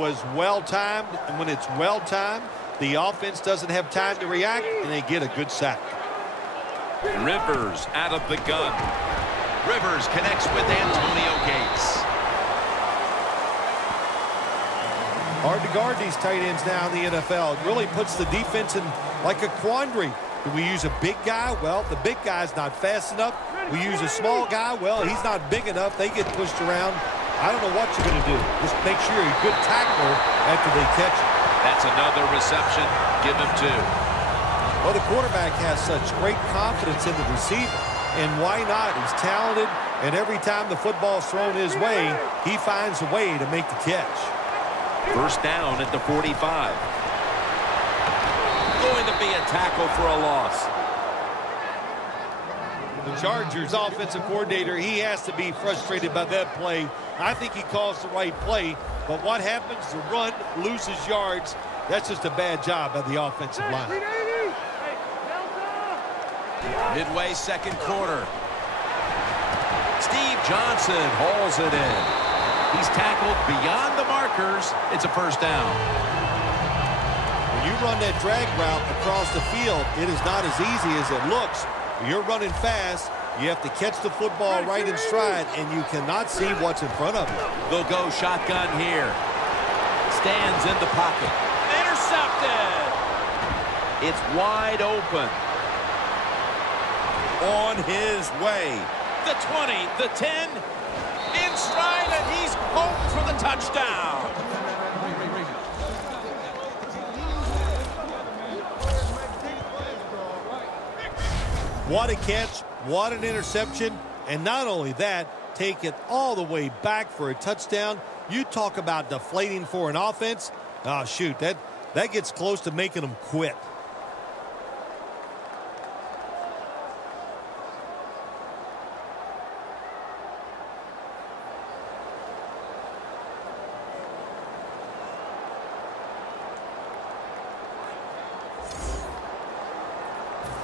was well-timed, and when it's well-timed, the offense doesn't have time to react, and they get a good sack. Rivers out of the gun. Rivers connects with Antonio Gates. Hard to guard these tight ends now in the NFL. It really puts the defense in like a quandary. Do we use a big guy? Well, the big guy's not fast enough. We use a small guy. Well, he's not big enough. They get pushed around. I don't know what you're going to do. Just make sure you're a good tackler after they catch him. That's another reception. Give him 2. Well, the quarterback has such great confidence in the receiver. And why not? He's talented, and every time the football's thrown his way, he finds a way to make the catch. First down at the 45. Going to be a tackle for a loss. The Chargers offensive coordinator, he has to be frustrated by that play. I think he calls the right play, but what happens? The run loses yards. That's just a bad job by the offensive line. Midway second quarter. Steve Johnson hauls it in. He's tackled beyond the markers. It's a first down. When you run that drag route across the field, it is not as easy as it looks. You're running fast. You have to catch the football right in stride, and you cannot see what's in front of you. They'll go shotgun here. Stands in the pocket. Intercepted. It's wide open. On his way. The 20, the 10, in stride, and he's home for the touchdown. What a catch, what an interception, and not only that, take it all the way back for a touchdown. You talk about deflating for an offense. Oh, shoot, that gets close to making them quit.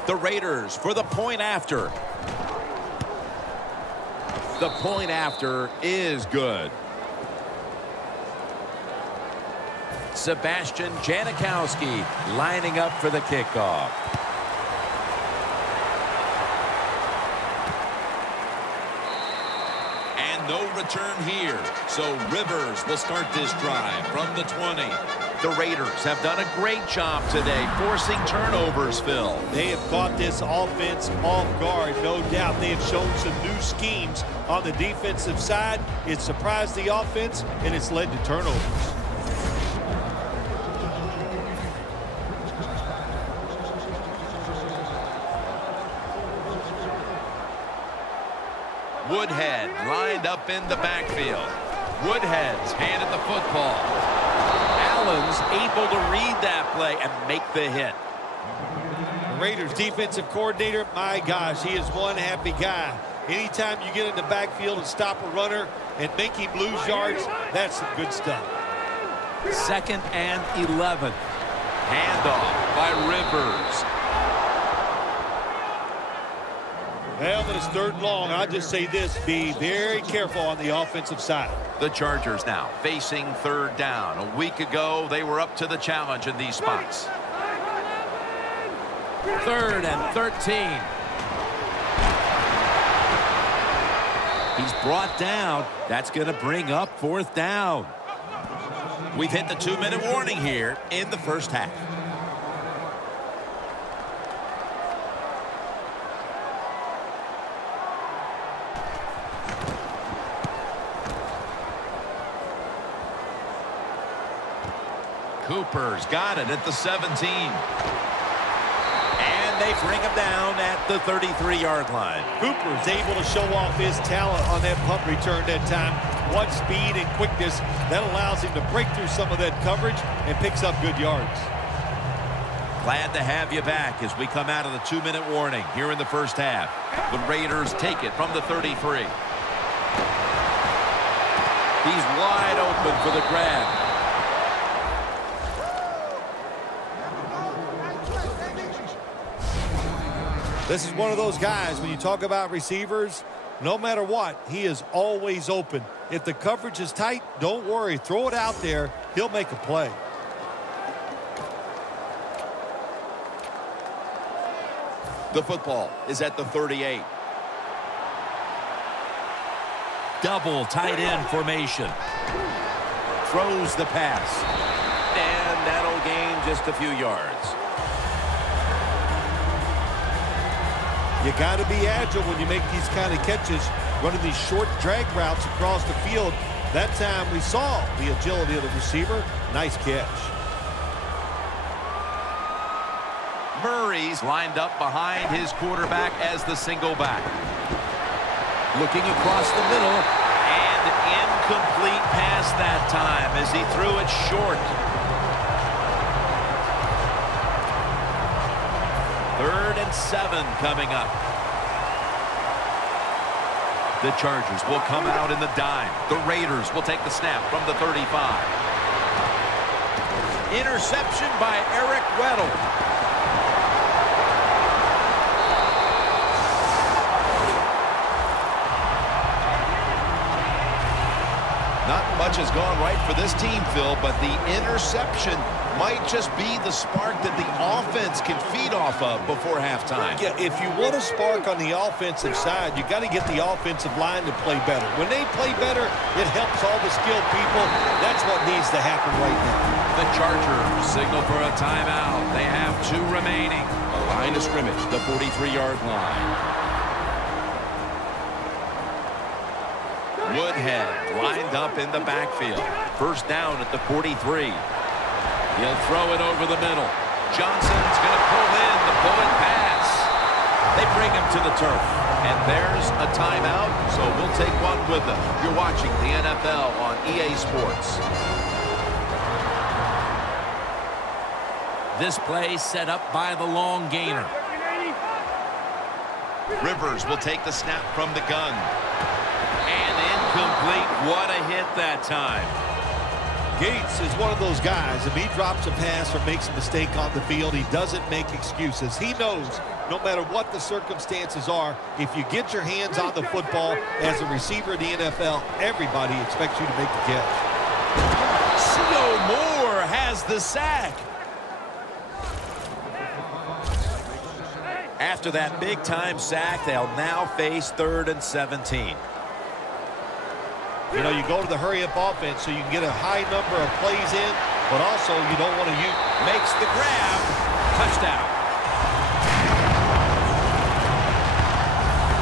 The Raiders for the point after. The point after is good. Sebastian Janikowski lining up for the kickoff. And no return here. So Rivers will start this drive from the 20. The Raiders have done a great job today forcing turnovers, Phil. They have caught this offense off guard, no doubt. They have shown some new schemes on the defensive side. It surprised the offense, and it's led to turnovers. Woodhead lined up in the backfield. Woodhead's handed the football. Allen's able to read that play and make the hit. The Raiders defensive coordinator, my gosh, he is one happy guy. Anytime you get in the backfield and stop a runner and make him lose yards, that's some good stuff. 2nd and 11. Handoff by Rivers. Well, when it's 3rd and long, I'll just say this, be very careful on the offensive side. The Chargers now facing 3rd down. A week ago, they were up to the challenge in these spots. 3rd and 13. He's brought down. That's going to bring up 4th down. We've hit the 2-minute warning here in the first half. Cooper's got it at the 17. And they bring him down at the 33-yard line. Cooper's able to show off his talent on that punt return that time. What speed and quickness that allows him to break through some of that coverage and picks up good yards. Glad to have you back as we come out of the 2-minute warning here in the first half. The Raiders take it from the 33. He's wide open for the grab. This is one of those guys, when you talk about receivers, no matter what, he is always open. If the coverage is tight, don't worry. Throw it out there. he'll make a play. The football is at the 38. Double tight end formation. Throws the pass. And that'll gain just a few yards. You got to be agile when you make these kind of catches, running these short drag routes across the field. That time we saw the agility of the receiver. Nice catch. Murray's lined up behind his quarterback as the single back. Looking across the middle. And incomplete pass that time as he threw it short. 3rd and 7 coming up. The Chargers will come out in the dime. The Raiders will take the snap from the 35. Interception by Eric Weddle. Not much has gone right for this team, Phil, but the interception might just be the spark that the offense can feed off of before halftime. Yeah, if you want a spark on the offensive side, you got to get the offensive line to play better. When they play better, it helps all the skilled people. That's what needs to happen right now. The Chargers signal for a timeout. They have 2 remaining. A line of scrimmage, the 43-yard line. Woodhead lined up in the backfield. 1st down at the 43. He'll throw it over the middle. Johnson's going to pull in the bullet pass. They bring him to the turf. And there's a timeout, so we'll take one with them. You're watching the NFL on EA Sports. This play set up by the long gainer. Rivers will take the snap from the gun. Incomplete. What a hit that time. Gates is one of those guys. If he drops a pass or makes a mistake on the field, he doesn't make excuses. He knows no matter what the circumstances are, if you get your hands on the football as a receiver in the NFL, everybody expects you to make the catch. C.O. Moore has the sack. After that big-time sack, they'll now face 3rd and 17. You know, you go to the hurry-up offense so you can get a high number of plays in, but also you don't want to use. Makes the grab. Touchdown.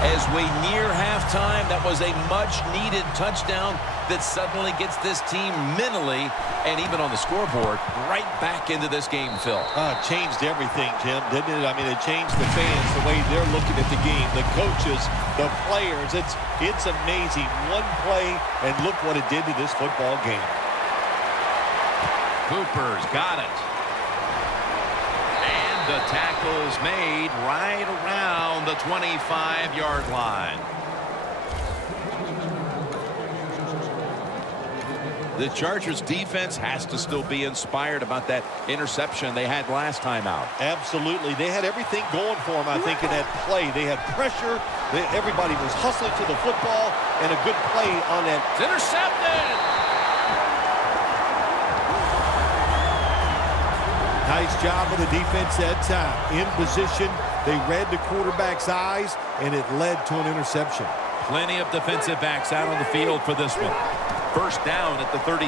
As we near halftime, that was a much-needed touchdown that suddenly gets this team mentally and even on the scoreboard right back into this game, Phil. It changed everything, Jim, didn't it? I mean, it changed the fans, the way they're looking at the game, the coaches, the players. It's amazing. One play, and look what it did to this football game. Cooper's got it. And the tackle's made right around the 25-yard line. The Chargers defense has to still be inspired about that interception they had last time out. Absolutely. They had everything going for them, I think, in that play. They had pressure. Everybody was hustling to the football, and a good play on that. It's intercepted. Nice job of the defense that time. In position, they read the quarterback's eyes, and it led to an interception. Plenty of defensive backs out on the field for this one. 1st down at the 33.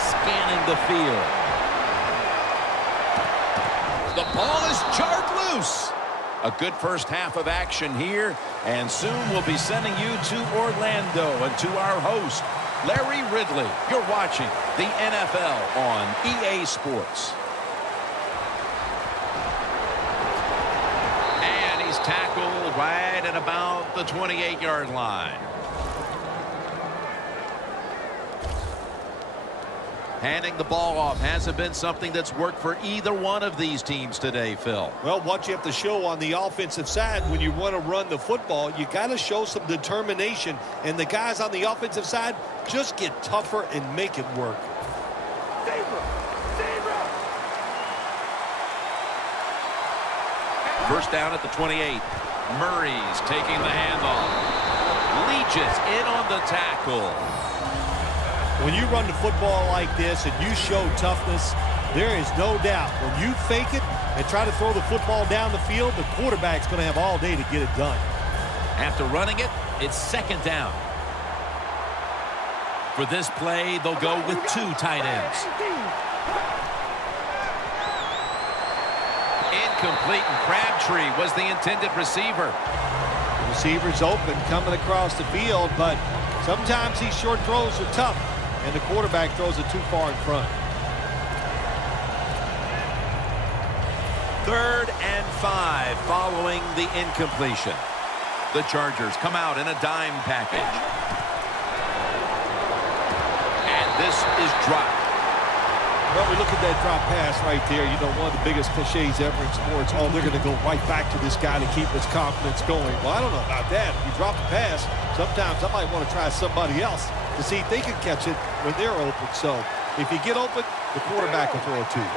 Scanning the field. The ball is jarred loose. A good first half of action here, and soon we'll be sending you to Orlando and to our host, Larry Ridley. You're watching the NFL on EA Sports. And he's tackled right at about the 28-yard line. Handing the ball off hasn't been something that's worked for either one of these teams today, Phil. Well, what you have to show on the offensive side when you want to run the football, you got to show some determination. And the guys on the offensive side just get tougher and make it work. First down at the 28. Murray's taking the handoff. Leaches in on the tackle. When you run the football like this and you show toughness, there is no doubt when you fake it and try to throw the football down the field, the quarterback's going to have all day to get it done. After running it, it's second down. For this play, they'll go with 2 tight ends. Incomplete, and Crabtree was the intended receiver. The receiver's open coming across the field, but sometimes these short throws are tough, and the quarterback throws it too far in front. 3rd and 5 following the incompletion. The Chargers come out in a dime package. And this is dropped. Well, we look at that drop pass right there. You know, one of the biggest cliches ever in sports. Oh, they're going to go right back to this guy to keep his confidence going. Well, I don't know about that. If you drop a pass, sometimes I might want to try somebody else to see if they can catch it when they're open. So if you get open, the quarterback will throw it to you.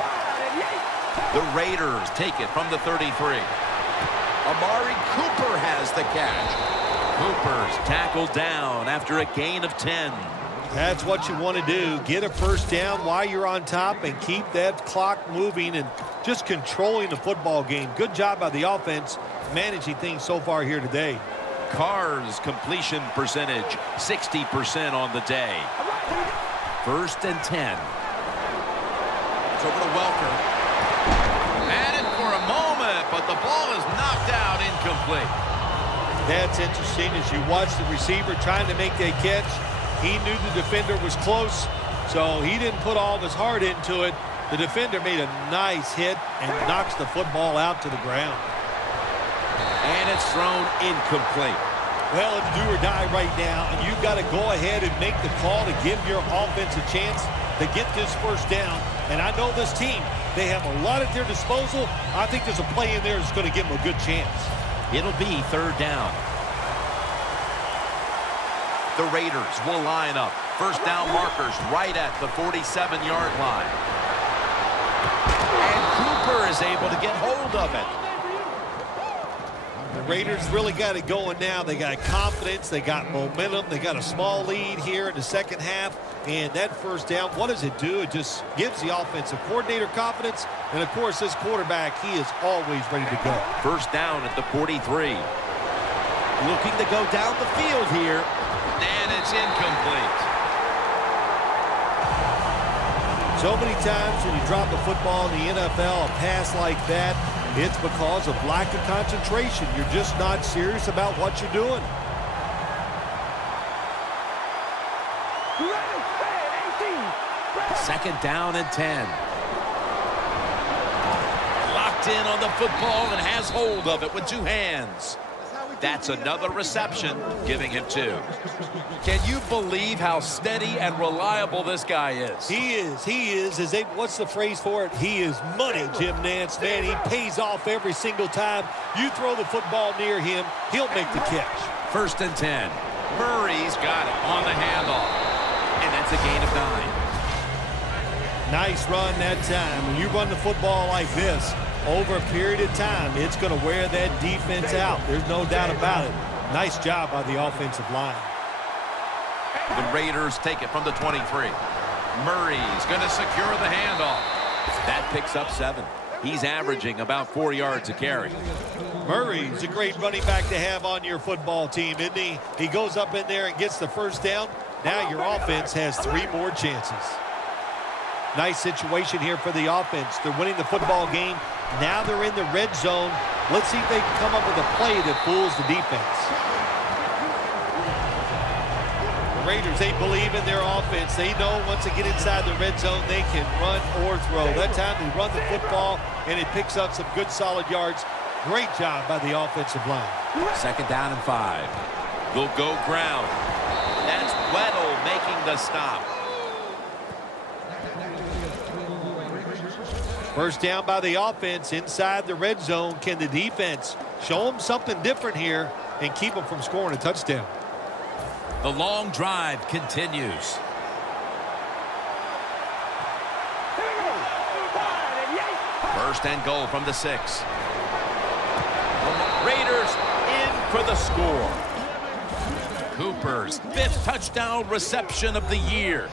The Raiders take it from the 33. Amari Cooper has the catch. Cooper's tackled down after a gain of 10. That's what you want to do. Get a first down while you're on top and keep that clock moving and just controlling the football game. Good job by the offense managing things so far here today. Carr's completion percentage, 60% on the day. 1st and 10. It's over to Welker. At it for a moment, but the ball is knocked out, incomplete. That's interesting as you watch the receiver trying to make that catch. He knew the defender was close, so he didn't put all of his heart into it. The defender made a nice hit and knocks the football out to the ground. And it's thrown incomplete. Well, it's do or die right now, and you've got to go ahead and make the call to give your offense a chance to get this first down. And I know this team, they have a lot at their disposal. I think there's a play in there that's going to give them a good chance. It'll be 3rd down. The Raiders will line up. First down markers right at the 47-yard line. And Cooper is able to get hold of it. The Raiders really got it going now. They got confidence. They got momentum. They got a small lead here in the second half. And that first down, what does it do? It just gives the offensive coordinator confidence. And, of course, this quarterback, he is always ready to go. First down at the 43. Looking to go down the field here. And it's incomplete. So many times when you drop a football in the NFL, a pass like that, it's because of lack of concentration. You're just not serious about what you're doing. Second down and 10. Locked in on the football and has hold of it with 2 hands. That's another reception, giving him 2. Can you believe how steady and reliable this guy is? He is. He is. What's the phrase for it? He is money, Jim Nance. Man, he pays off every single time. You throw the football near him, he'll make the catch. 1st and 10. Murray's got it on the handoff. And that's a gain of 9. Nice run that time. When you run the football like this, over a period of time, it's going to wear that defense out. There's no doubt about it. Nice job by the offensive line. The Raiders take it from the 23. Murray's going to secure the handoff. That picks up 7. He's averaging about 4 yards a carry. Murray's a great running back to have on your football team, isn't he? He goes up in there and gets the first down. Now your offense has 3 more chances. Nice situation here for the offense. They're winning the football game. Now they're in the red zone. Let's see if they can come up with a play that fools the defense. The Raiders, they believe in their offense. They know once they get inside the red zone, they can run or throw. That time they run the football, and it picks up some good solid yards. Great job by the offensive line. Second down and 5. They'll go ground. That's Weddle making the stop. First down by the offense inside the red zone. Can the defense show them something different here and keep them from scoring a touchdown? The long drive continues. First and goal from the 6. Raiders in for the score. Cooper's 5th touchdown reception of the year.